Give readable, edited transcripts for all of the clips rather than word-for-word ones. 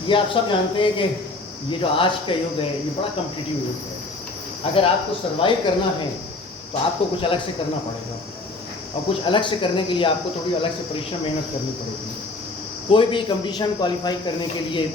ये आप सब जानते हैं कि ये जो आज का युग है ये बड़ा कॉम्पिटिटिव युग है। अगर आपको सर्वाइव करना है तो आपको कुछ अलग से करना पड़ेगा, और कुछ अलग से करने के लिए आपको थोड़ी अलग से परिश्रम मेहनत करनी पड़ेगी। कोई भी कंपटीशन क्वालिफाई करने के लिए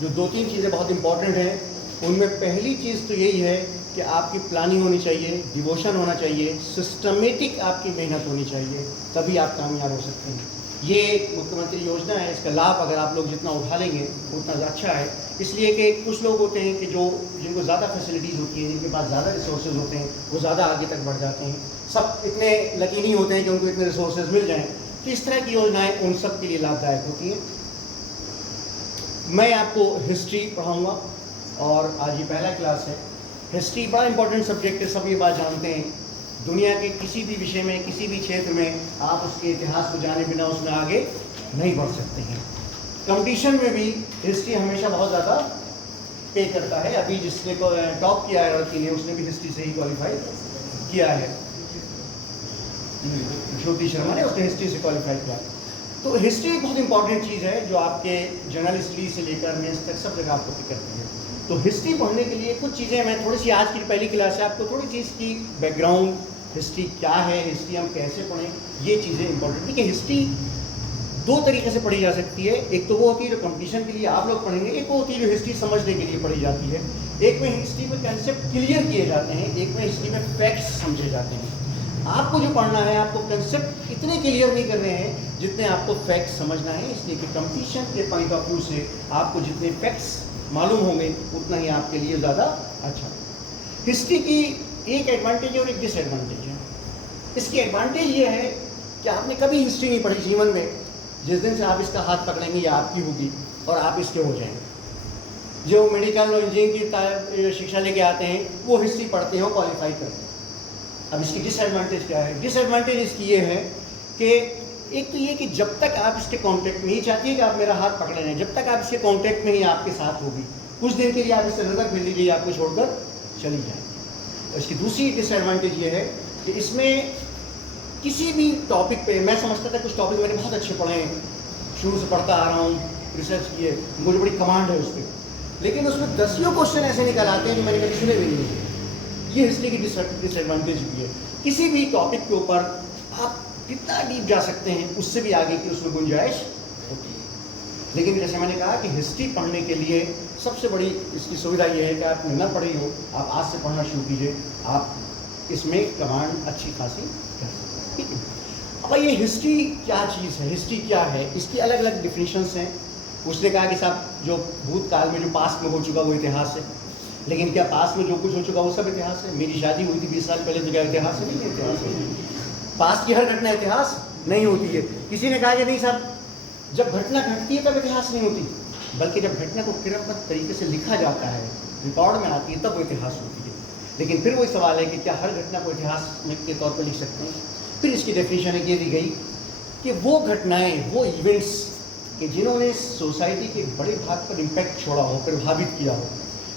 जो 2-3 चीज़ें बहुत इंपॉर्टेंट हैं, उनमें पहली चीज़ तो यही है कि आपकी प्लानिंग होनी चाहिए, डिवोशन होना चाहिए, सिस्टमेटिक आपकी मेहनत होनी चाहिए, तभी आप कामयाब हो सकते हैं। ये मुख्यमंत्री योजना है, इसका लाभ अगर आप लोग जितना उठा लेंगे उतना अच्छा है। इसलिए कि कुछ लोग होते हैं कि जिनको ज़्यादा फैसिलिटीज़ होती हैं, जिनके पास ज़्यादा रिसोर्सेज होते हैं, वो ज़्यादा आगे तक बढ़ जाते हैं। सब इतने लकी नहीं होते हैं कि उनको इतने रिसोर्सेज मिल जाएँ। तो इस तरह की योजनाएँ उन सब के लिए लाभदायक होती हैं। मैं आपको हिस्ट्री पढ़ाऊँगा और आज ये पहला क्लास है। हिस्ट्री बड़ा इंपॉर्टेंट सब्जेक्ट है, सब ये बात जानते हैं। दुनिया के किसी भी विषय में, किसी भी क्षेत्र में आप उसके इतिहास को जाने बिना उसमें आगे नहीं बढ़ सकते हैं। कंपटीशन में भी हिस्ट्री हमेशा बहुत ज़्यादा पे करता है। अभी जिसने टॉप किया है लड़की ने, उसने भी हिस्ट्री से ही क्वालिफाई किया है। ज्योति शर्मा ने, उसने हिस्ट्री से क्वालिफाई किया। तो हिस्ट्री एक बहुत इंपॉर्टेंट चीज़ है जो आपके जनरल स्टडी से लेकर मेंस तक सब जगह आपको पिक करती है। तो हिस्ट्री पढ़ने के लिए कुछ चीज़ें मैं थोड़ी सी, आज की पहली क्लास है, आपको थोड़ी सी इसकी बैकग्राउंड, हिस्ट्री क्या है, हिस्ट्री हम कैसे पढ़ें, ये चीज़ें इंपॉर्टेंट है। कि हिस्ट्री 2 तरीके से पढ़ी जा सकती है। एक तो वो होती है जो कंपटीशन के लिए आप लोग पढ़ेंगे, एक वो होती है जो हिस्ट्री समझने के लिए पढ़ी जाती है। एक में हिस्ट्री में कंसेप्ट क्लियर किए जाते हैं, एक में हिस्ट्री में फैक्ट्स समझे जाते हैं। आपको जो पढ़ना है, आपको कंसेप्ट इतने क्लियर नहीं करने हैं जितने आपको फैक्ट्स समझना है। इसलिए कि कंपटीशन के पॉइंट ऑफ व्यू से आपको जितने फैक्ट्स मालूम होंगे उतना ही आपके लिए ज़्यादा अच्छा। हिस्ट्री की एक एडवांटेज है और एक डिसएडवांटेज है। इसकी एडवांटेज ये है कि आपने कभी हिस्ट्री नहीं पढ़ी जीवन में, जिस दिन से आप इसका हाथ पकड़ेंगे ये आपकी होगी और आप इसके हो जाएंगे। जो मेडिकल और इंजीनियरिंग की शिक्षा लेके आते हैं वो हिस्ट्री पढ़ते हैं और क्वालिफाई करते हैं। अब इसकी डिसएडवांटेज क्या है? डिसएडवांटेज इसकी ये है कि एक तो ये कि जब तक आप इसके कांटेक्ट में, ही चाहती है कि आप मेरा हाथ पकड़े रहें, जब तक आप इसके कांटेक्ट में ही आपके साथ होगी, कुछ दिन के लिए आप इससे नजर फिर लीजिए, आपको छोड़कर चली जाएगी। और इसकी दूसरी डिसएडवांटेज ये है कि इसमें किसी भी टॉपिक पे, मैं समझता था कुछ टॉपिक मैंने बहुत अच्छे पढ़े हैं, शुरू से पढ़ता आ रहा हूँ, रिसर्च किए, मुझे बड़ी कमांड है उस पर, लेकिन उसमें 10 क्वेश्चन ऐसे निकल आते हैं जो मैंने कभी सुने भी नहीं। ये हिस्ट्री की डिसएडवांटेज भी है। किसी भी टॉपिक के ऊपर आप कितना डीप जा सकते हैं, उससे भी आगे की उसमें गुंजाइश होती है। लेकिन जैसे मैंने कहा कि हिस्ट्री पढ़ने के लिए सबसे बड़ी इसकी सुविधा ये है कि आप न पढ़ी हो, आप आज से पढ़ना शुरू कीजिए, आप इसमें कमांड अच्छी खासी कर सकते हैं। ठीक है। अब ये हिस्ट्री क्या चीज़ है, हिस्ट्री क्या है, इसकी अलग अलग डिफिनीशंस हैं। उसने कहा कि साहब जो भूतकाल में जो पास्ट में हो चुका वो इतिहास है, लेकिन क्या पास्ट में जो कुछ हो चुका वो सब इतिहास है? मेरी शादी हुई थी 20 साल पहले, तो क्या इतिहास है? नहीं, इतिहास है। पास्ट की हर घटना इतिहास नहीं होती है। किसी ने कहा कि नहीं साहब, जब घटना घटती है तब इतिहास नहीं होती, बल्कि जब घटना को क्रमबद्ध तरीके से लिखा जाता है, रिकॉर्ड में आती है, तब वो इतिहास होती है। लेकिन फिर वही सवाल है कि क्या हर घटना को इतिहास के तौर पर लिख सकते हैं? फिर इसकी डेफिनेशन ये दी गई कि वो घटनाएँ, वो इवेंट्स कि जिन्होंने सोसाइटी के बड़े भाग पर इम्पैक्ट छोड़ा हो, प्रभावित किया हो,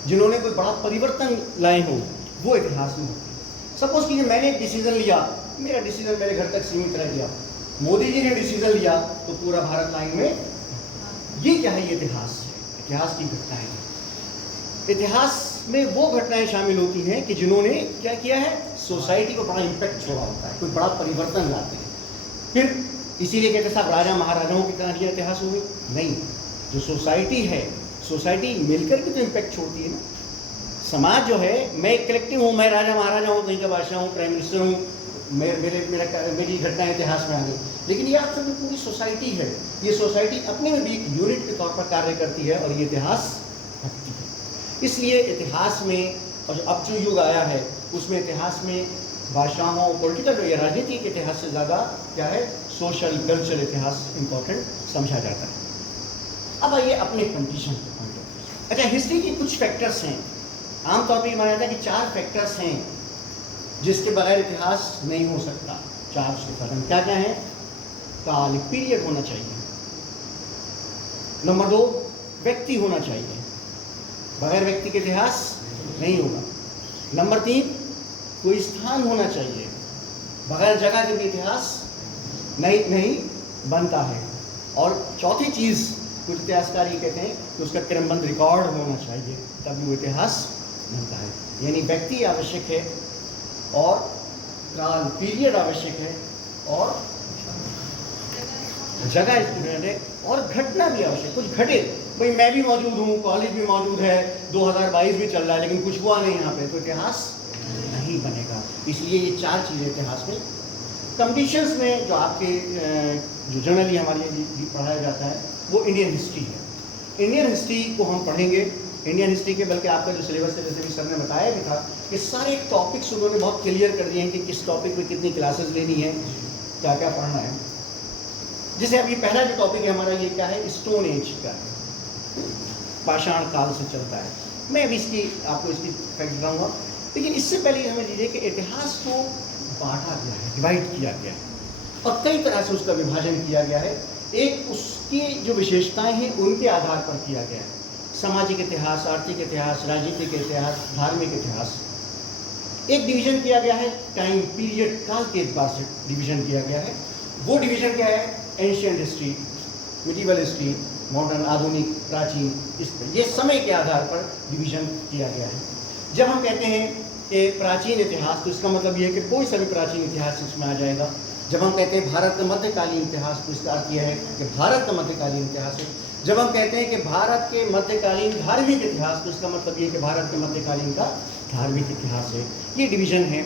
जिन्होंने कोई बड़ा परिवर्तन लाए हो, वो इतिहास में होती है। सपोज कीजिए मैंने एक डिसीजन लिया, मेरा डिसीजन मेरे घर तक सीमित रह गया, मोदी जी ने डिसीजन लिया तो पूरा भारत लाइन में, ये क्या है? ये इतिहास है, इतिहास की घटनाएं। इतिहास में वो घटनाएं शामिल होती हैं कि जिन्होंने क्या किया है, सोसाइटी को बड़ा इम्पैक्ट छोड़ा होता है, कोई बड़ा परिवर्तन लाते हैं। फिर इसीलिए कहते साहब राजा महाराजाओं की तरह इतिहास होगी? नहीं, जो सोसाइटी है, सोसाइटी मिलकर के तो इम्पैक्ट छोड़ती है ना। समाज जो है, मैं एक कलेक्टिव हूँ, मैं राजा महाराजा हूँ, कहीं का बादशाह हूँ, प्राइम मिनिस्टर हूँ, मेरी घटना इतिहास में आ गई, लेकिन ये आप सब पूरी सोसाइटी है। ये सोसाइटी अपने में भी एक यूनिट के तौर पर कार्य करती है और ये इतिहास रखती है। इसलिए इतिहास में, और अब जो युग आया है उसमें इतिहास में बादशाहों, पॉलिटिकल या राजनीतिक इतिहास से ज़्यादा क्या है, सोशल कल्चरल इतिहास इम्पोर्टेंट समझा जाता है। अब आइए अपने कंडीशन के पॉइंट ऑफ व्यू। अच्छा, हिस्ट्री के कुछ फैक्टर्स हैं, आमतौर पर माना जाता है कि 4 फैक्टर्स हैं जिसके बगैर इतिहास नहीं हो सकता। 4 उसके कारण क्या क्या हैं? काल, पीरियड होना चाहिए। नंबर 2, व्यक्ति होना चाहिए, बगैर व्यक्ति के इतिहास नहीं होगा। नंबर 3, कोई स्थान होना चाहिए, बगैर जगह के भी इतिहास नहीं बनता है। और चौथी चीज़ कुछ इतिहासकार ये कहते हैं कि उसका क्रमबद्ध रिकॉर्ड होना चाहिए, तभी वो इतिहास बनता है। यानी व्यक्ति आवश्यक है और काल पीरियड आवश्यक है और जगह स्टूडेंट है और घटना भी आवश्यक, कुछ घटे। भाई मैं भी मौजूद हूँ, कॉलेज भी मौजूद है, 2022 भी चल रहा है, लेकिन कुछ हुआ नहीं यहाँ पे, तो इतिहास नहीं बनेगा। इसलिए ये 4 चीज़ें इतिहास में। कंपटीशंस में जो आपके जो जनरली हमारे लिए पढ़ाया जाता है वो इंडियन हिस्ट्री है। इंडियन हिस्ट्री को हम पढ़ेंगे। इंडियन हिस्ट्री के बल्कि आपका जो सिलेबस है, जैसे भी सर ने बताया भी था, कि सारे टॉपिक्स उन्होंने बहुत क्लियर कर दिए हैं कि किस टॉपिक में कितनी क्लासेस लेनी है, क्या क्या पढ़ना है। जैसे अभी पहला जो टॉपिक है हमारा, ये क्या है, स्टोन एज का है, पाषाण काल से चलता है। मैं अभी आपको इसकी फैक्ट बताऊँगा, लेकिन इससे पहले ये समझ लीजिए कि इतिहास को बांटा गया है, डिवाइड किया गया है और कई तरह से उसका विभाजन किया गया है। एक उसकी जो विशेषताएं हैं उनके आधार पर किया गया है। सामाजिक इतिहास, आर्थिक इतिहास, राजनीतिक इतिहास, धार्मिक इतिहास। एक डिवीजन किया गया है टाइम पीरियड, काल के एतबार से डिवीजन किया गया है। वो डिवीजन क्या है, ancient history, medieval history, modern, आधुनिक, प्राचीन, इस पर ये समय के आधार पर डिवीजन किया गया है। जब हम कहते हैं कि प्राचीन इतिहास, तो इसका मतलब ये है कि कोई सा भी प्राचीन इतिहास इसमें आ जाएगा। जब हम कहते हैं भारत का मध्यकालीन इतिहास, तो इसका अर्थ यह है कि भारत का मध्यकालीन इतिहास है। जब हम कहते हैं कि भारत के मध्यकालीन धार्मिक इतिहास, तो इसका मतलब ये है कि भारत के मध्यकालीन का धार्मिक इतिहास है। ये डिवीजन है।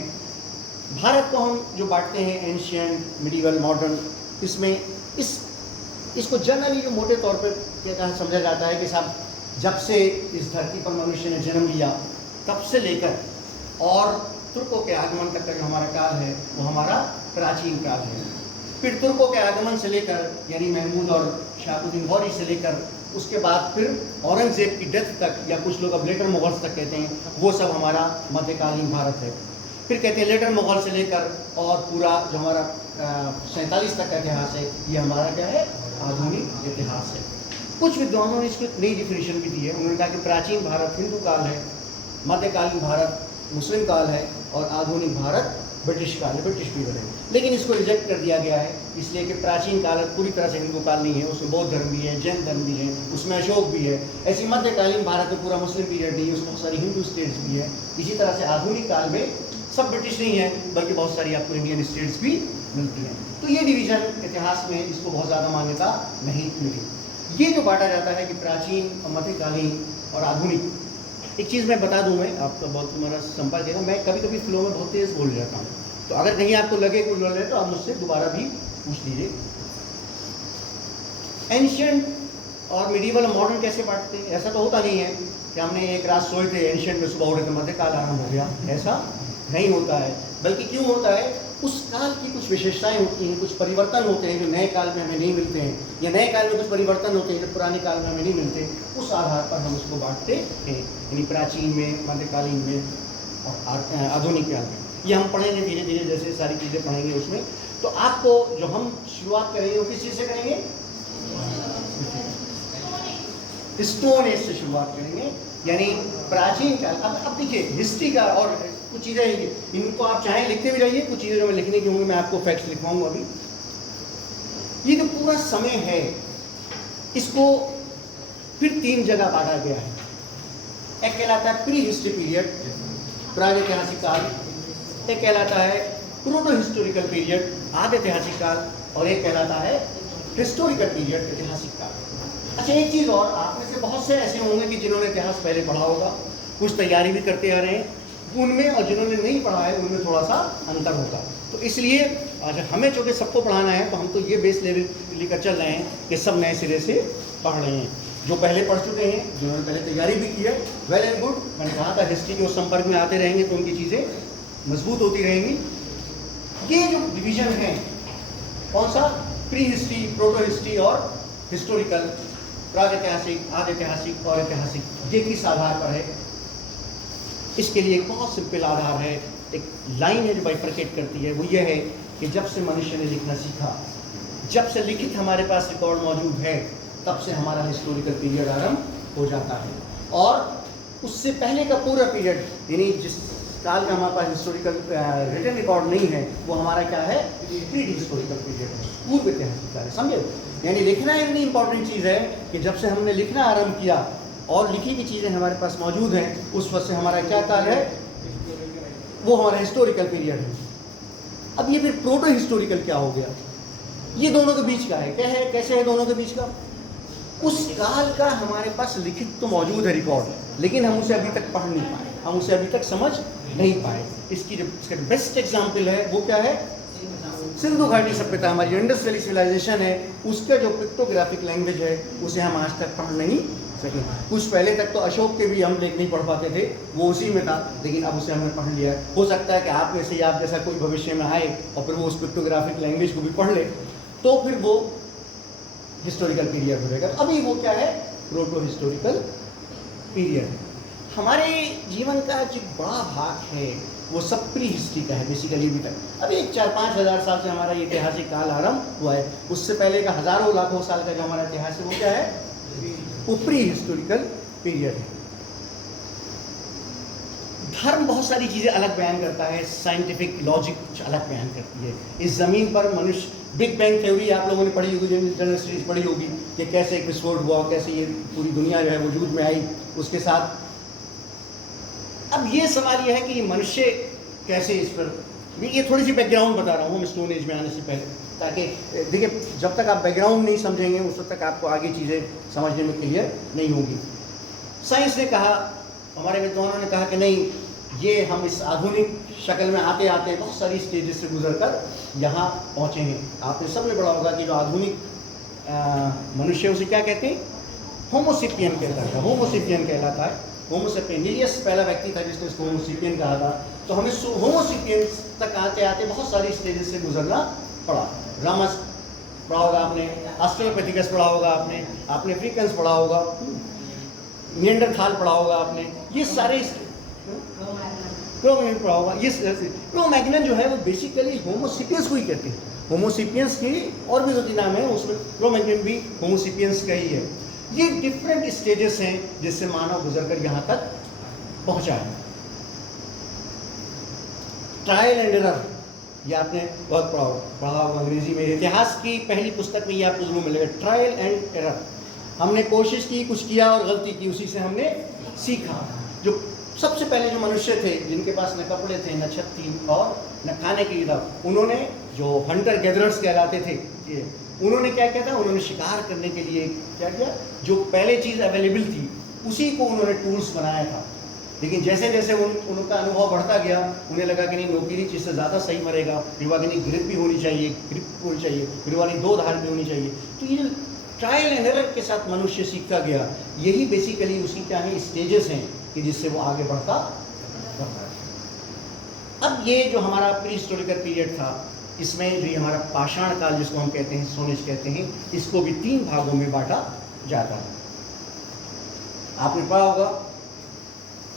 भारत को हम जो बांटते हैं एंशिएंट, मिडिवल, मॉडर्न, इसमें इसको जनरली जो मोटे तौर पर क्या समझा जाता है कि साहब जब से इस धरती पर मनुष्य ने जन्म लिया तब से लेकर और तुर्कों के आगमन तक का जो हमारा काल है वो हमारा प्राचीन काल है। फिर तुर्कों के आगमन से लेकर यानी महमूद और शहाबुद्दीन गौरी से लेकर उसके बाद फिर औरंगजेब की डेथ तक, या कुछ लोग अब लेटर मुगल्स तक कहते हैं, वो सब हमारा मध्यकालीन भारत है। फिर कहते हैं लेटर मुगल से लेकर और पूरा जो हमारा 47 तक का इतिहास है, ये हमारा क्या है, आधुनिक इतिहास है। कुछ विद्वानों ने इसको नई डिफिनेशन भी दी है। उन्होंने कहा कि प्राचीन भारत हिंदू काल है, मध्यकालीन भारत मुस्लिम काल है और आधुनिक भारत ब्रिटिश काल है, ब्रिटिश पीरियड है। लेकिन इसको रिजेक्ट कर दिया गया है, इसलिए कि प्राचीन काल पूरी तरह से हिंदू काल नहीं है, उसमें बौद्ध धर्म भी है, जैन धर्म भी है, उसमें अशोक भी है। ऐसी मध्यकालीन भारत में पूरा मुस्लिम पीरियड नहीं है, उसमें बहुत सारी हिंदू स्टेट्स भी है। इसी तरह से आधुनिक काल में सब ब्रिटिश नहीं है, बल्कि बहुत सारी आपको इंडियन स्टेट्स भी मिलती हैं। तो ये डिवीजन इतिहास में इसको बहुत ज़्यादा मान्यता नहीं मिली। ये जो बांटा जाता है कि प्राचीन, मध्यकालीन और आधुनिक, एक चीज़ मैं बता दूं, मैं आपका बहुत तुम्हारा संपर्क है, मैं कभी कभी फ्लो में बहुत तेज़ बोल जाता हूँ, तो अगर कहीं आपको लगे कोई बोल रहे तो आप मुझसे दोबारा भी पूछ लीजिए। एंशिएंट और मिडिवल और मॉडर्न कैसे बांटते हैं? ऐसा तो होता नहीं है कि हमने एक रात सोए थे, एंशिएंट में सुबह उठे तो मध्यकाल आरंभ हो गया, ऐसा नहीं होता है। बल्कि क्यों होता है, उस काल की कुछ विशेषताएं होती हैं, कुछ परिवर्तन होते हैं जो नए काल में हमें नहीं मिलते हैं, या नए काल में कुछ परिवर्तन होते हैं जो पुराने काल में हमें नहीं मिलते। उस आधार पर हम उसको बांटते हैं, यानी प्राचीन में, मध्यकालीन में और आधुनिक काल में। ये हम पढ़ेंगे धीरे धीरे, जैसे सारी चीज़ें पढ़ेंगे उसमें। तो आपको जो हम शुरुआत करेंगे वो किस चीज़ से करेंगे, स्टोन एज से शुरुआत करेंगे, यानी प्राचीन काल। अब देखिए हिस्ट्री का और कुछ चीज़ें, इनको आप चाहें लिखते भी रहिए, कुछ चीज़ें जो मैं लिखने की होंगी मैं आपको फैक्ट्स लिखवाऊंगा अभी। ये जो पूरा समय है इसको फिर 3 जगह बांटा गया है। एक कहलाता है प्री हिस्ट्री पीरियड, प्रागैतिहासिक काल, एक कहलाता है प्रोटो हिस्टोरिकल पीरियड, आदि ऐतिहासिक काल, और एक कहलाता है हिस्टोरिकल पीरियड, ऐतिहासिक काल। अच्छा, एक चीज़ और, आप में से बहुत से ऐसे होंगे कि जिन्होंने इतिहास पहले पढ़ा होगा, कुछ तैयारी भी करते आ रहे हैं उनमें, और जिन्होंने नहीं पढ़ा है उनमें थोड़ा सा अंतर होगा। तो इसलिए आज हमें चूँकि सबको पढ़ाना है तो हम तो ये बेस लेवल लेकर चल रहे हैं कि सब नए सिरे से पढ़ रहे हैं। जो पहले पढ़ चुके हैं, जिन्होंने पहले तैयारी भी की है, वेल एंड गुड। मैंने कहा था हिस्ट्री के उस संपर्क में आते रहेंगे तो उनकी चीज़ें मजबूत होती रहेंगी। ये जो डिवीजन है कौन सा, प्री हिस्ट्री, प्रोटो हिस्ट्री और हिस्टोरिकल, प्रागैतिहासिक, आदि ऐतिहासिक और ऐतिहासिक, ये किस आधार पर है? इसके लिए एक बहुत सिंपल आधार है, एक लाइन है जो बाइफरकेट करती है। वो ये है कि जब से मनुष्य ने लिखना सीखा, जब से लिखित हमारे पास रिकॉर्ड मौजूद है, तब से हमारा हिस्टोरिकल पीरियड आरंभ हो जाता है। और उससे पहले का पूरा पीरियड, यानी जिस काल का हमारे पास हिस्टोरिकल रिटन रिकॉर्ड नहीं है, वो हमारा क्या है, प्री हिस्टोरिकल पीरियड है, पूर्व ऐतिहासिक काल है। समझे? यानी लिखना इतनी इंपॉर्टेंट चीज़ है कि जब से हमने लिखना आरंभ किया और लिखी हुई चीज़ें हमारे पास मौजूद हैं, उस वक्त से हमारा क्या काल है, वो हमारा हिस्टोरिकल पीरियड है। अब ये फिर प्रोटो हिस्टोरिकल क्या हो गया, ये दोनों के बीच का है, क्या है, कैसे है दोनों के बीच का? उस काल का हमारे पास लिखित तो मौजूद है रिकॉर्ड, लेकिन हम उसे अभी तक पढ़ नहीं पाए, हम उसे अभी तक समझ नहीं पाए। इसकी जो इसका बेस्ट एग्जाम्पल है वो क्या है, सिंधु घाटी सभ्यता, हमारी इंडस वैली सिविलाइजेशन है, उसका जो पिक्टोग्राफिक लैंग्वेज है उसे हम आज तक पढ़ नहीं सके। कुछ पहले तक तो अशोक के भी हम लेख नहीं पढ़ पाते थे, वो उसी में था, लेकिन अब उसे हमने पढ़ लिया। हो सकता है कि आप में से आप जैसा कोई भविष्य में आए और फिर वो उस पिक्टोग्राफिक लैंग्वेज को भी पढ़ ले, तो फिर वो हिस्टोरिकल पीरियड हो जाएगा। अभी वो क्या है, प्रोटो हिस्टोरिकल पीरियड। हमारे जीवन का जो बड़ा भाग है वो सब प्री हिस्ट्री का है बेसिकली अभी तक। अभी 4-5 हज़ार साल से हमारा ये ऐतिहासिक काल आरंभ हुआ है, उससे पहले का हज़ारों लाखों साल का जो हमारा इतिहास है वो क्या है, वो प्री हिस्टोरिकल पीरियड है। धर्म बहुत सारी चीज़ें अलग बयान करता है, साइंटिफिक लॉजिक कुछ अलग बयान करती है। इस ज़मीन पर मनुष्य, बिग बैंग थ्योरी आप लोगों ने पढ़ी होगी, जनरल स्टडीज पढ़ी होगी कि कैसे एक विस्फोट हुआ, कैसे ये पूरी दुनिया जो है वजूद में आई उसके साथ। अब ये सवाल ये है कि मनुष्य कैसे इस पर, ये थोड़ी सी बैकग्राउंड बता रहा हूँ मैं स्टोन एज में आने से पहले, ताकि देखिए जब तक आप बैकग्राउंड नहीं समझेंगे उस वक्त तक आपको आगे चीज़ें समझने में क्लियर नहीं होगी। साइंस ने कहा, हमारे विद्वानों ने कहा कि नहीं, ये हम इस आधुनिक शक्ल में आते आते बहुत सारी स्टेजेस से गुजरकर यहाँ पहुँचे हैं। आपने सबने पढ़ा होगा कि जो आधुनिक मनुष्य उसे क्या कहते हैं, होमोसेपियन कहता है, होमोसेपियन कहलाता है। होमोसेपियन, नीलियस पहला व्यक्ति था जिसने इसको होमोसेपियन कहा था। तो हमें होमोसेपियंस तक आते आते बहुत सारी स्टेजेस से गुजरना पड़ा। रामस पढ़ा होगा आपने, ऑस्ट्रेलोपिथेकस पढ़ा होगा आपने अफ्रीकन्स पढ़ा होगा, निएंडरथाल पढ़ा होगा आपने, ये सारे क्रो-मैग्नन पढ़ा होगा। ये क्रो-मैग्नन जो है वो बेसिकली होमोसेपियंस को ही कहते हैं। होमोसेपियंस की और भी 2-3 नाम है, उसमें क्रो-मैग्नन भी होमोसेपियंस का ही है। ये डिफरेंट स्टेजेस हैं जिससे मानव गुजरकर यहाँ तक पहुँचा है। ट्रायल एंड एरर, ये आपने बहुत पढ़ा होगा अंग्रेजी में, इतिहास की पहली पुस्तक में ये आपको जरूर मिलेगा, ट्रायल एंड एरर। हमने कोशिश की, कुछ किया और गलती की, उसी से हमने सीखा। जो सबसे पहले जो मनुष्य थे जिनके पास न कपड़े थे, न छत थी और न खाने की था, उन्होंने जो हंटर गैदरर्स कहलाते थे, ये उन्होंने क्या किया था, उन्होंने शिकार करने के लिए क्या किया, जो पहले चीज़ अवेलेबल थी उसी को उन्होंने टूल्स बनाया था। लेकिन जैसे जैसे उनका अनुभव बढ़ता गया, उन्हें लगा कि नहीं, नोकीली चीज़ से ज़्यादा सही मरेगा, फिर वह नहीं, ग्रिप भी होनी चाहिए, फिर वह नहीं, 2 धार भी होनी चाहिए। तो ये ट्रायल एंड एरर के साथ मनुष्य सीखता गया। यही बेसिकली उसकी क्या है, स्टेजेस हैं कि जिससे वो आगे बढ़ता है। अब ये जो हमारा प्री हिस्टोरिकल पीरियड था, इसमें जो ये हमारा पाषाण काल जिसको हम कहते हैं, स्टोन एज कहते हैं, इसको भी 3 भागों में बांटा जाता है। आपने पढ़ा होगा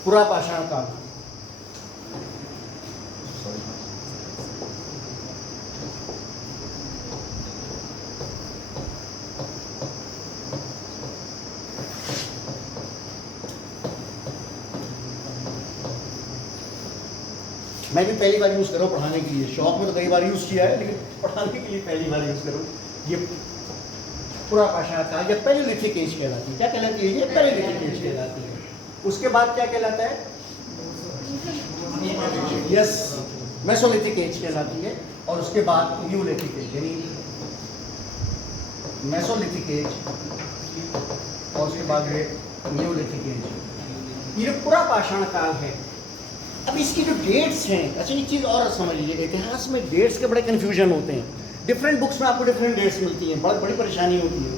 पूरा पाषाण काल, मैं भी पहली बार यूज़ कर रहा हूँ पढ़ाने के लिए। शौक में तो कई बार यूज़ किया है, लेकिन पढ़ाने के लिए पहली बार यूज़ करूँ। ये पूरा पाषाण काल या पैलियोलिथिक एज कहलाती है। क्या कहलाती है? ये पैलियोलिथिक एज कहलाती है। उसके बाद क्या कहलाता है? यस, मेसोलिथिक एज कहलाती है। और उसके बाद न्यूलिथिक एज, यानी मेसोलिथिक एज और उसके बाद है न्यूलिथिक एज। ये पूरा पाषाण काल है। अब इसकी जो डेट्स हैं, अच्छा एक चीज़ और समझ लीजिए, इतिहास में डेट्स के बड़े कन्फ्यूजन होते हैं। डिफरेंट बुक्स में आपको डिफरेंट डेट्स मिलती हैं, बड़ी परेशानी होती है।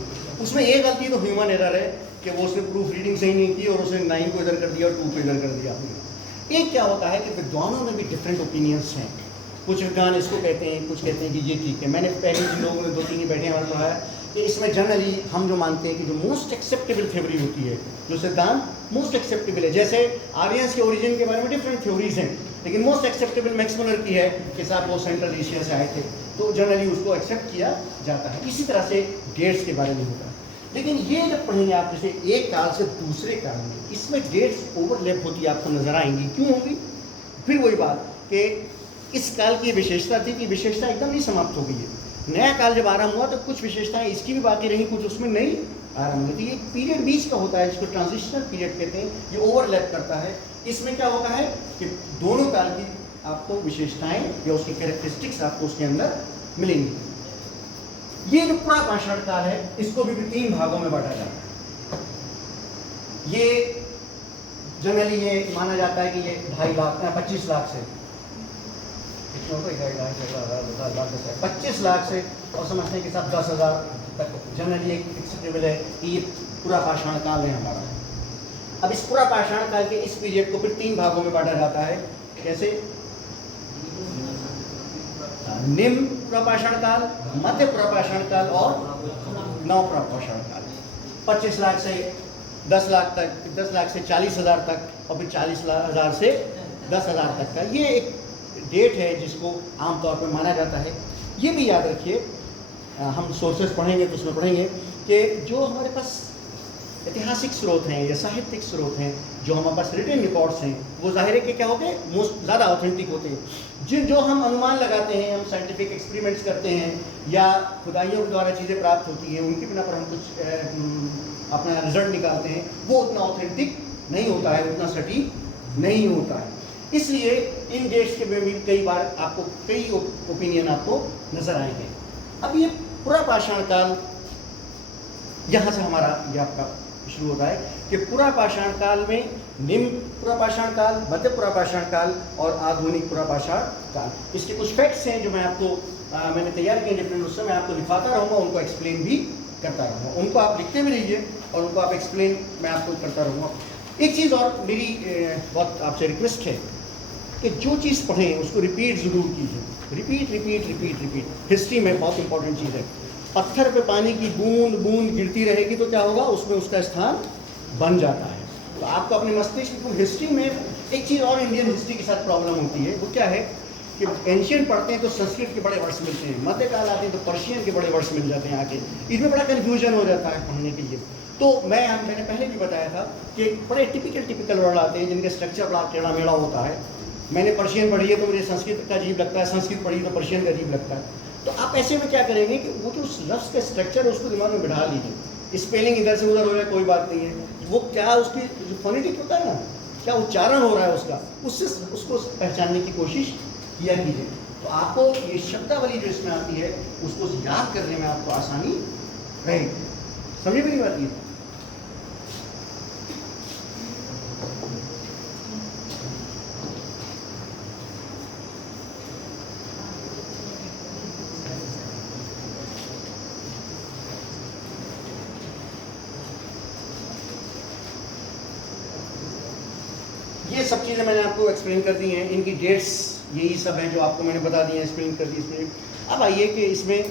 उसमें एक गलती तो ह्यूमन एरर है कि वो उसने प्रूफ रीडिंग सही नहीं की और उसने 9 को इधर कर दिया और 2 को इधर कर दिया। एक क्या होता है कि विद्वानों में भी डिफरेंट ओपिनियंस हैं। कुछ विद्वान इसको कहते हैं, कुछ कहते हैं कि ये ठीक है। मैंने पहले जिन लोगों ने 2-3 ही बैठे हमारे पढ़ा है कि इसमें जनरली हम जो मानते हैं कि जो मोस्ट एक्सेप्टेबल थ्योरी होती है, जो सिद्धांत मोस्ट एक्सेप्टेबल है, जैसे आर्यंस के ओरिजिन के बारे में डिफरेंट थ्योरीज हैं, लेकिन मोस्ट एक्सेप्टेबल मैक्स मुलर की है कि साहब वो सेंट्रल एशिया से आए थे, तो जनरली उसको एक्सेप्ट किया जाता है। इसी तरह से डेट्स के बारे में होता है। लेकिन ये जब पढ़ेंगे आप, जैसे एक काल से दूसरे काल में, इसमें डेट्स ओवरलैप होती आपको नजर आएंगी। क्यों होगी? फिर वही बात कि इस काल की विशेषता थी कि विशेषता एकदम नहीं समाप्त हो गई है। नया काल जब आरंभ हुआ तो कुछ विशेषताएं इसकी भी बाकी रही, कुछ उसमें नहीं आरंभ हुई। तो ये पीरियड बीच का होता है जिसको ट्रांजिशनल पीरियड कहते हैं, ये ओवरलैप करता है। इसमें क्या होता है कि दोनों काल की आपको विशेषताएं या उसकी कैरेक्टरिस्टिक्स आपको उसके अंदर मिलेंगी। ये जो पूरा पाषाण काल है इसको भी 3 भागों में बांटा जाता है। ये जनरली ये माना जाता है कि ये 2.5 लाख 25 लाख से 25 लाख से और समझने के साथ 10,000 तक जनरली एक एक्सेप्टेबल है कि ये पूरा पाषाण काल है हमारा। अब इस पूरा पाषाण काल के इस पीरियड को फिर 3 भागों में बांटा जाता है। कैसे? निम्न प्रपाषाण काल, मध्य प्रपाषाण काल और नव प्रपाषाण काल। 25 लाख से 10 लाख तक, 10 लाख से 40,000 तक और फिर 40,000 से 10,000 तक का ये एक डेट है जिसको आमतौर पर माना जाता है। ये भी याद रखिए, हम सोर्सेस पढ़ेंगे तो उसमें पढ़ेंगे कि जो हमारे पास ऐतिहासिक स्रोत हैं या साहित्यिक स्रोत हैं, जो हमारे पास रिटन रिकॉर्ड्स हैं, वो ज़ाहिर है कि क्या होते हैं, मोस्ट ज़्यादा ऑथेंटिक होते हैं। जो हम अनुमान लगाते हैं, हम साइंटिफिक एक्सपेरिमेंट्स करते हैं या खुदाइयों के द्वारा चीज़ें प्राप्त होती हैं, उनकी बिना पर हम कुछ अपना रिजल्ट निकालते हैं, वो उतना ऑथेंटिक नहीं होता है, उतना सटीक नहीं होता है। इसलिए इन डेट्स के में भी कई बार आपको कई ओपिनियन आपको नज़र आएंगे। अब ये पूरा पाषाण काल यहाँ से हमारा ये आपका शुरू होता है कि पूरा पाषाण काल में निम्न पूरा पाषाण काल, मध्य पूरा पाषाण काल और आधुनिक पूरा पाषाण काल। इसके कुछ फैक्ट्स हैं जो मैं आपको मैंने तैयार किए डिफरेंट, उससे मैं आपको लिखाता रहूँगा, उनको एक्सप्लेन भी करता रहूँगा। उनको आप लिखते भी रहिए और उनको आप एक्सप्लेन मैं आपको करता रहूँगा। एक चीज़ और मेरी बहुत आपसे रिक्वेस्ट है कि जो चीज़ पढ़ें उसको रिपीट ज़रूर कीजिए। Repeat repeat repeat repeat. History में बहुत इंपॉर्टेंट चीज़ है। पत्थर पे पानी की बूंद बूंद गिरती रहेगी तो क्या होगा, उसमें उसका स्थान बन जाता है। तो आपको अपने मस्तिष्क को हिस्ट्री में एक चीज़ और इंडियन हिस्ट्री के साथ प्रॉब्लम होती है, वो क्या है कि एंशियंट पढ़ते हैं तो संस्कृत के बड़े वर्ड्स मिलते हैं, मध्यकाल आते हैं तो पर्शियन के बड़े वर्ड्स मिल जाते हैं आके, इसमें बड़ा कन्फ्यूजन हो जाता है पढ़ने के लिए। तो मैंने पहले भी बताया था कि बड़े टिपिकल वर्ड आते हैं जिनके स्ट्रक्चर बड़ा टेढ़ा मेढ़ा होता है। मैंने पर्शियन पढ़ी है तो मुझे संस्कृत का अजीब लगता है, संस्कृत पढ़ी तो पर्शियन का अजीब लगता है। तो आप ऐसे में क्या करेंगे कि वो जो लफ्ज़ का स्ट्रक्चर है उसको दिमाग में बिठा लीजिए। स्पेलिंग इधर से उधर हो जाए कोई बात नहीं है, वो क्या उसकी जो फोनेटिक होता है ना, क्या उच्चारण हो रहा है उसका, उससे उसको पहचानने की कोशिश किया कीजिए। तो आपको ये शब्दावली जो इसमें आती है उसको याद करने में आपको आसानी रहेगी। समझे मेरी बात? ये ये सब चीज़ें मैंने आपको एक्सप्लेन कर दी हैं। इनकी डेट्स यही सब हैं जो आपको मैंने बता दी हैं, एक्सप्लेन कर दी एक्सप्लेन। अब आइए कि इसमें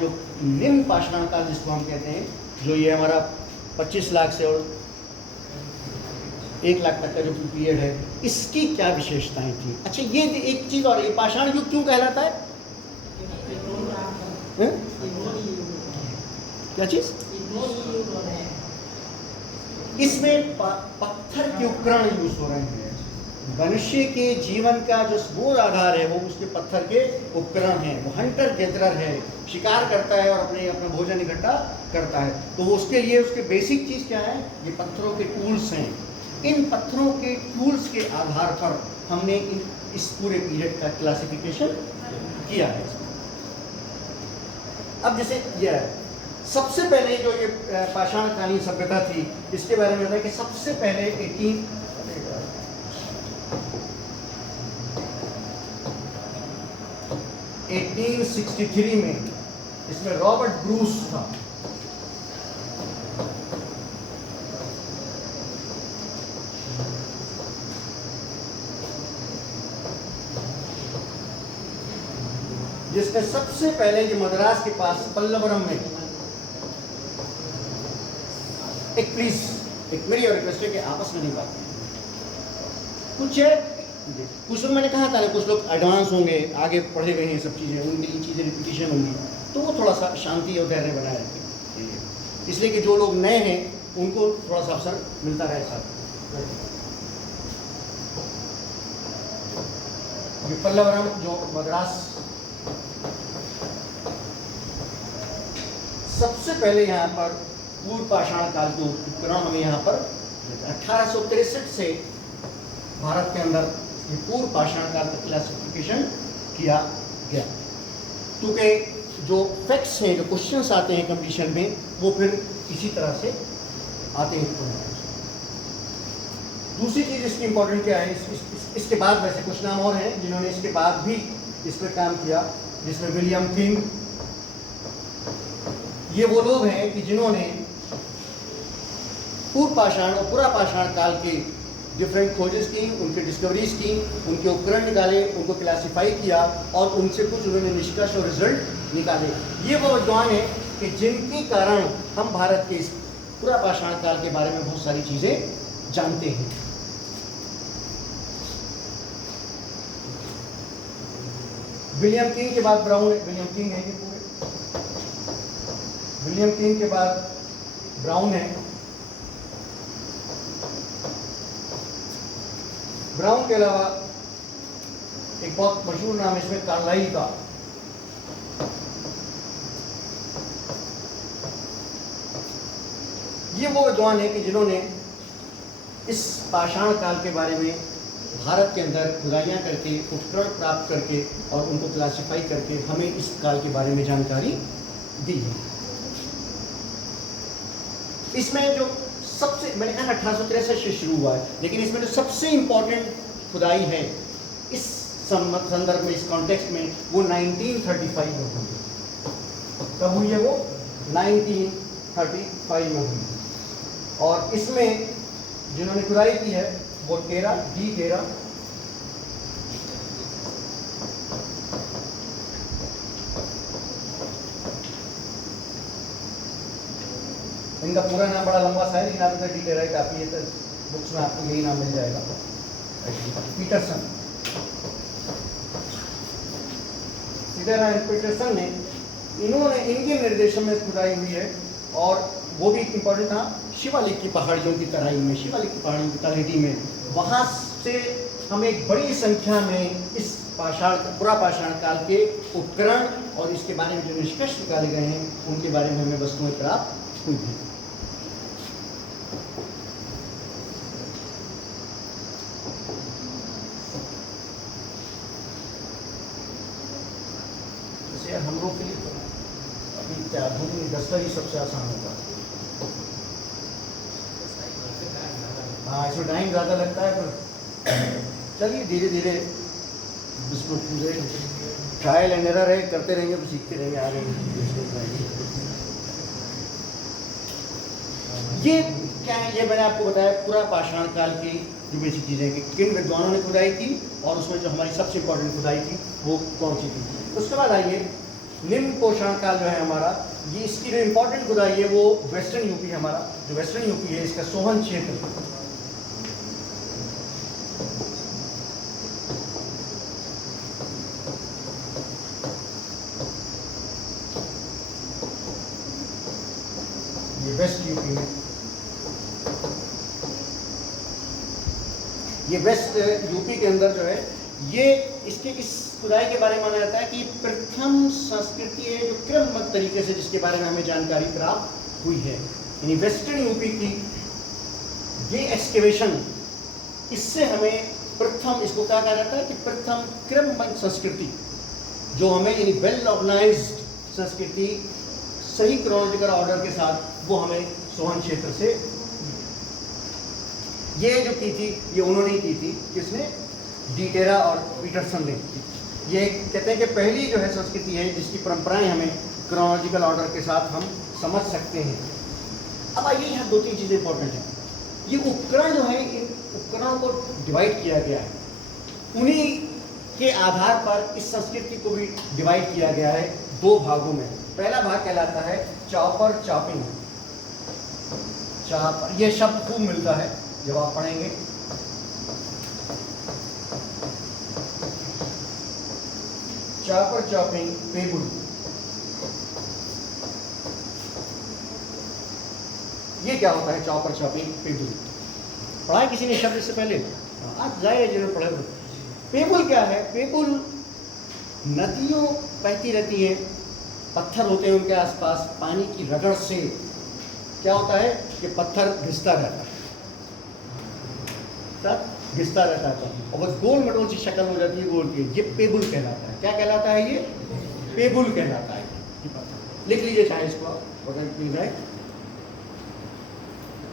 जो निम्न पाषाण काल जिसको हम कहते हैं, जो ये हमारा 25 लाख से और 1 लाख तक का जो पीरियड है, इसकी क्या विशेषताएं थी। अच्छा, ये एक चीज़ और, ये पाषाण युग क्यों कहलाता है? क्या चीज़? इसमें पत्थर के उपकरण यूज हो रहे हैं। मनुष्य के जीवन का जो मूल आधार है वो उसके पत्थर के उपकरण हैं। वो हंटर गैदरर है, शिकार करता है और अपना भोजन इकट्ठा करता है। तो वो उसके लिए उसके बेसिक चीज़ क्या है, ये पत्थरों के टूल्स हैं। इन पत्थरों के टूल्स के आधार पर हमने इस पूरे पीरियड का क्लासिफिकेशन किया है। अब जैसे यह सबसे पहले जो ये पाषाणकालीन सभ्यता थी, इसके बारे में बताया कि सबसे पहले 1863 में इसमें रॉबर्ट ब्रूस था। जिसने सबसे पहले ये मद्रास के पास पल्लवरम में एक मेरी और रिक्वेस्ट है कि आपस में नहीं बात कुछ लोग मैंने कहा था ना, कुछ लोग एडवांस होंगे, आगे पढ़े गए हैं सब चीज़ें, उनके लिए चीज़ें रिपीटिशन होंगी, तो वो थोड़ा सा शांति और धैर्य बनाए रखें, इसलिए कि जो लोग नए हैं उनको थोड़ा सा अवसर मिलता रहे साथ। पल्लवरम जो मद्रास सबसे पहले यहाँ पर पूर्व पाषाण काल के उपकरण हमें यहाँ पर 1863 से भारत के अंदर ये पूर्व पाषाण काल का क्लासिफिकेशन किया गया। क्योंकि जो फैक्ट्स हैं, जो क्वेश्चंस आते हैं कंपटीशन में, वो फिर इसी तरह से आते हैं। दूसरी चीज़ इसकी इम्पोर्टेंट क्या है, इसके बाद वैसे कुछ नाम और हैं जिन्होंने इसके बाद भी इस पर काम किया, जिसमें विलियम किंग, ये वो लोग हैं कि जिन्होंने पूर्व पाषाण और पुरा पाषाण काल के डिफरेंट खोजेस की, उनके डिस्कवरीज की, उनके उपकरण निकाले, उनको क्लासिफाई किया और उनसे कुछ उन्होंने निष्कर्ष और रिजल्ट निकाले। ये वो विद्वान हैं कि जिनके कारण हम भारत के इस पुरा पाषाण काल के बारे में बहुत सारी चीज़ें जानते हैं। विलियम किंग के बाद ब्राउन, विलियम किंग है ये पूरे, विलियम किंग के बाद ब्राउन है। ब्राउन के अलावा एक बहुत मशहूर नाम है इसमें कार्लाइल का। ये वो विद्वान है कि जिन्होंने इस पाषाण काल के बारे में भारत के अंदर खुदाइयाँ करके, उपकरण प्राप्त करके और उनको क्लासिफाई करके हमें इस काल के बारे में जानकारी दी है। इसमें जो सबसे, मैंने कहा 1863 से शुरू हुआ है, लेकिन इसमें जो सबसे इम्पोर्टेंट खुदाई है इस संदर्भ में, इस कॉन्टेक्स्ट में, वो 1935 में हुई। कब हुई है वो? 1935 में हुई। और इसमें जिन्होंने खुदाई की है वो टेरा, डी टेरा, इनका पूरा नाम बड़ा लंबा सा है, लेकिन आप इधर डी टेरा ही काफी है, तो बुक्स में आपको यही नाम मिल जाएगा। पीटरसन, टेरा एंड पीटरसन ने, इन्होंने, इनके निर्देशन में खुदाई हुई है। और वो भी इम्पोर्टेंट था शिवालिक की पहाड़ियों की तराई में, शिवालिक की पहाड़ियों की तलहटी में, वहाँ से हम एक बड़ी संख्या में इस पाषाण, पुरा पाषाण काल के उपकरण और इसके बारे में जो निष्कर्ष निकाले गए हैं उनके बारे में हमें वस्तुएं प्राप्त हुई थी। जैसे हम लोग के लिए तो अभी क्या भूमि दस्तर ही सबसे आसान होगा। हाँ, इसमें टाइम ज़्यादा लगता है, पर चलिए धीरे धीरे इसमें पूरे ट्रायल एंड एरर है, करते रहेंगे तो सीखते रहेंगे, आगे ये क्या है, ये मैंने आपको बताया पूरा पाषाण काल की जो बेसिक चीज़ें कि किन विद्वानों ने खुदाई की और उसमें जो हमारी सबसे इम्पोर्टेंट खुदाई थी वो कौन सी थी। उसके बाद आइए निम्न पाषाण काल जो है हमारा, ये इसकी जो इम्पोर्टेंट खुदाई है वो वेस्टर्न यूपी है हमारा। जो वेस्टर्न यूपी है इसका सोहन क्षेत्र, वेस्ट यूपी में, ये वेस्ट यूपी के अंदर जो है, ये इसके इस खुदाई के बारे में माना जाता है कि प्रथम संस्कृति है जो क्रमबद्ध तरीके से जिसके बारे में हमें जानकारी प्राप्त हुई है। यानी वेस्टर्न यूपी की ये एक्सकेवेशन, इससे हमें प्रथम, इसको क्या कहा जाता है कि प्रथम क्रमबद्ध संस्कृति जो हमें, यानी वेल ऑर्गेनाइज्ड संस्कृति सही क्रोनोलॉजिकल ऑर्डर के साथ, वो हमें सोहन क्षेत्र से, ये जो की थी ये उन्होंने ही की थी। किसने? डी टेरा और पीटरसन ने। ये कहते हैं कि पहली जो है संस्कृति है जिसकी परंपराएं हमें क्रोनोलॉजिकल ऑर्डर के साथ हम समझ सकते हैं। अब आइए यहाँ दो तीन चीज़ें इंपॉर्टेंट हैं। ये उपकरण जो है, इन उपकरणों को डिवाइड किया गया है, उन्हीं के आधार पर इस संस्कृति को भी डिवाइड किया गया है दो भागों में। पहला भाग कहलाता है चॉपर चॉपिंग। चॉपर, ये शब्द खूब मिलता है जब आप पढ़ेंगे। चॉपर चॉपिंग पेबुल, ये क्या होता है? चॉपर चॉपिंग पेबुल पढ़ा है किसी ने शब्द इससे पहले? आज जाए जिन्होंने पढ़ा। पेबुल क्या है? पेबुल नदियों बहती रहती है पत्थर होते हैं उनके आसपास, पानी की रगड़ से क्या होता है कि पत्थर घिसता रहता है, घिसता रहता है और बस गोल मटोल सी शक्ल हो जाती है गोल की। ये पेबुल कहलाता है। क्या कहलाता है ये? पेबुल कहलाता है। लिख लीजिए चाहे इसको आप,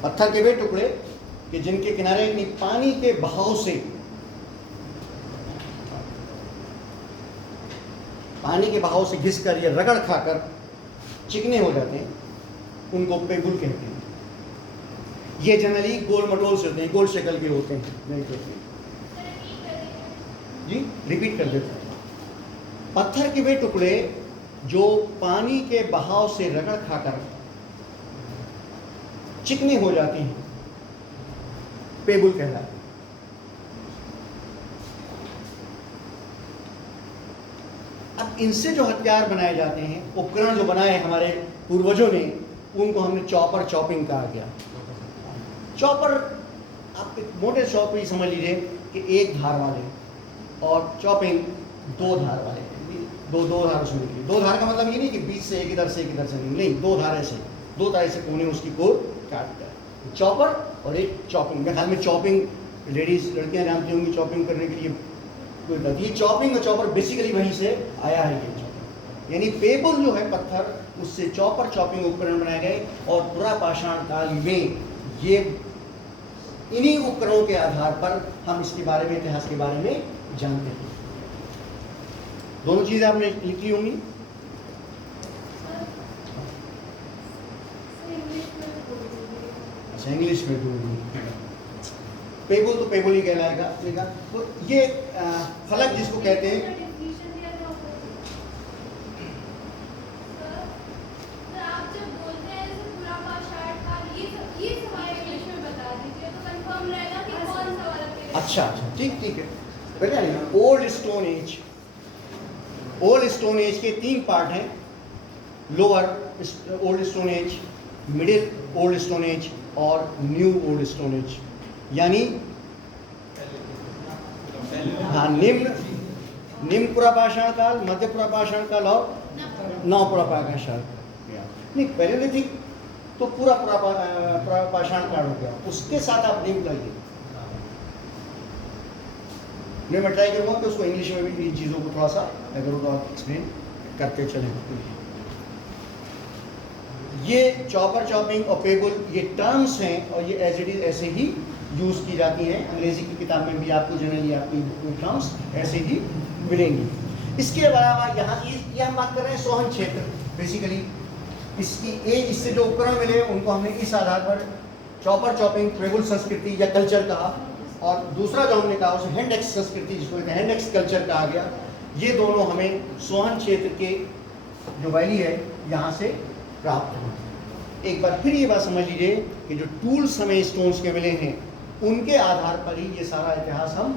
पत्थर के वे टुकड़े कि जिनके किनारे पानी के बहाव से घिसकर या रगड़ खाकर चिकने हो जाते हैं, उनको पेबुल कहते हैं। ये जनरली गोल मटोल से होते हैं, गोल शक्ल के होते हैं। जी रिपीट कर देते हैं। पत्थर के वे टुकड़े जो पानी के बहाव से रगड़ खाकर चिकने हो जाते हैं, पेबुल कहलाते हैं। अब इनसे जो हथियार बनाए जाते हैं, उपकरण जो बनाए हमारे पूर्वजों ने, उनको हमने चॉपर, चॉपिंग कहा गया। चॉपर आप एक मोटे चॉपर ही समझ लीजिए कि एक धार वाले, और चॉपिंग दो धार वाले, दो धार उसमें निकली। दो धार का मतलब ये नहीं कि बीच से एक इधर से नहीं, दो धार ऐसे, दो तरह से कोने उसकी कोर काटता है। चॉपर और एक चॉपिंग। मेरे ख्याल में चॉपिंग लड़कियां जानती होंगी चॉपिंग करने के लिए। ये चॉपिंग और चॉपर बेसिकली वहीं से आया है। ये चॉपिंग यानी पेबुल जो है पत्थर, उससे चॉपर, चॉपिंग उपकरण बनाए गए। और पुरापाषाण काल में ये इन्हीं उपकरणों के आधार पर हम इसके बारे में, इतिहास के बारे में जानते हैं। दोनों चीजें आपने लिखी होंगी। अच्छा, इंग्लिश में दूंगी। पेबुल तो पेबुल ही कहलाएगा। तो ये फलक जिसको कहते हैं, अच्छा ठीक है। बेटा ओल्ड स्टोन एज के 3 पार्ट हैं। Lower old stone age, middle old stone age और न्यू ओल्ड स्टोन एज। यानी हाँ, निम्न पुरापाषाण काल, मध्य पुरापाषाण काल और नव पुरापाषाण काल। नहीं, पैलेलिथिक तो पूरा पुरापाषाण काल हो गया, उसके साथ आप लिंक लाइए। मैं ट्राई करूँगा कि उसको इंग्लिश में भी इन चीज़ों को थोड़ा सा अगर तो आप एक्सप्लेन करते चलें। ये चॉपर, चॉपिंग और पेबुल ये टर्म्स हैं और ये एज इट इज ऐसे ही यूज़ की जाती हैं। अंग्रेजी की किताब में भी आपको जनरली आपकी टर्म्स ऐसे ही मिलेंगी। इसके अलावा यहाँ ये हम बात कर रहे हैं सोहन क्षेत्र। बेसिकली इससे जो उपकरण मिले उनको हमने इस आधार पर चॉपर, चॉपिंग, पेबुल संस्कृति या कल्चर कहा। और दूसरा जो हमने कहा उसे हैंड एक्स संस्कृति, जिसको कहते हैं हैंड एक्स कल्चर कहा गया। ये दोनों हमें सोहन क्षेत्र के जो वैली है यहाँ से प्राप्त हुए। एक बार फिर ये बात समझ लीजिए कि जो टूल्स हमें स्टोन्स के मिले हैं, उनके आधार पर ही ये सारा इतिहास हम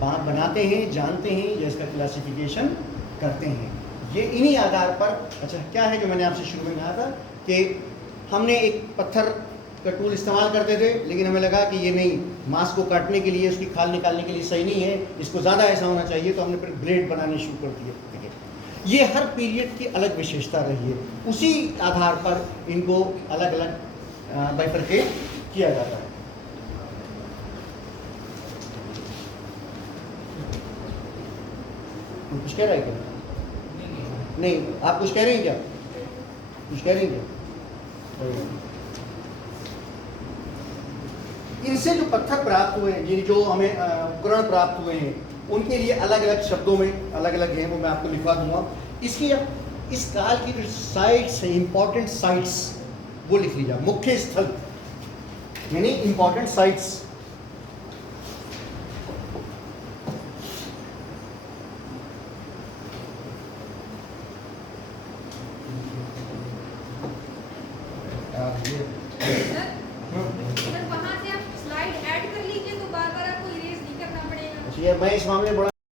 बनाते हैं, जानते हैं या इसका क्लासिफिकेशन करते हैं। ये इन्हीं आधार पर। अच्छा, क्या है जो मैंने आपसे शुरू में कहा था कि हमने एक पत्थर का टूल इस्तेमाल करते थे, लेकिन हमें लगा कि ये नहीं, मांस को काटने के लिए, उसकी खाल निकालने के लिए सही नहीं है, इसको ज़्यादा ऐसा होना चाहिए, तो हमने फिर ब्लेड बनाने शुरू कर दिए। ये हर पीरियड की अलग विशेषता रही है, उसी आधार पर इनको अलग अलग बाइफरकेट किया जाता है। कुछ कह रहे हैं क्या? नहीं, आप कुछ कह रहे हैं क्या? कुछ कह रहे हैं क्या? इनसे जो पत्थर प्राप्त हुए हैं, जो हमें उपकरण प्राप्त हुए हैं, उनके लिए अलग अलग शब्दों में अलग अलग हैं, वो मैं आपको लिखवा दूंगा। इसकी इस काल की जो साइट्स हैं, इंपॉर्टेंट साइट्स, वो लिख लीजिए। मुख्य स्थल यानी इंपॉर्टेंट साइट्स। मैं इस मामले में बड़ा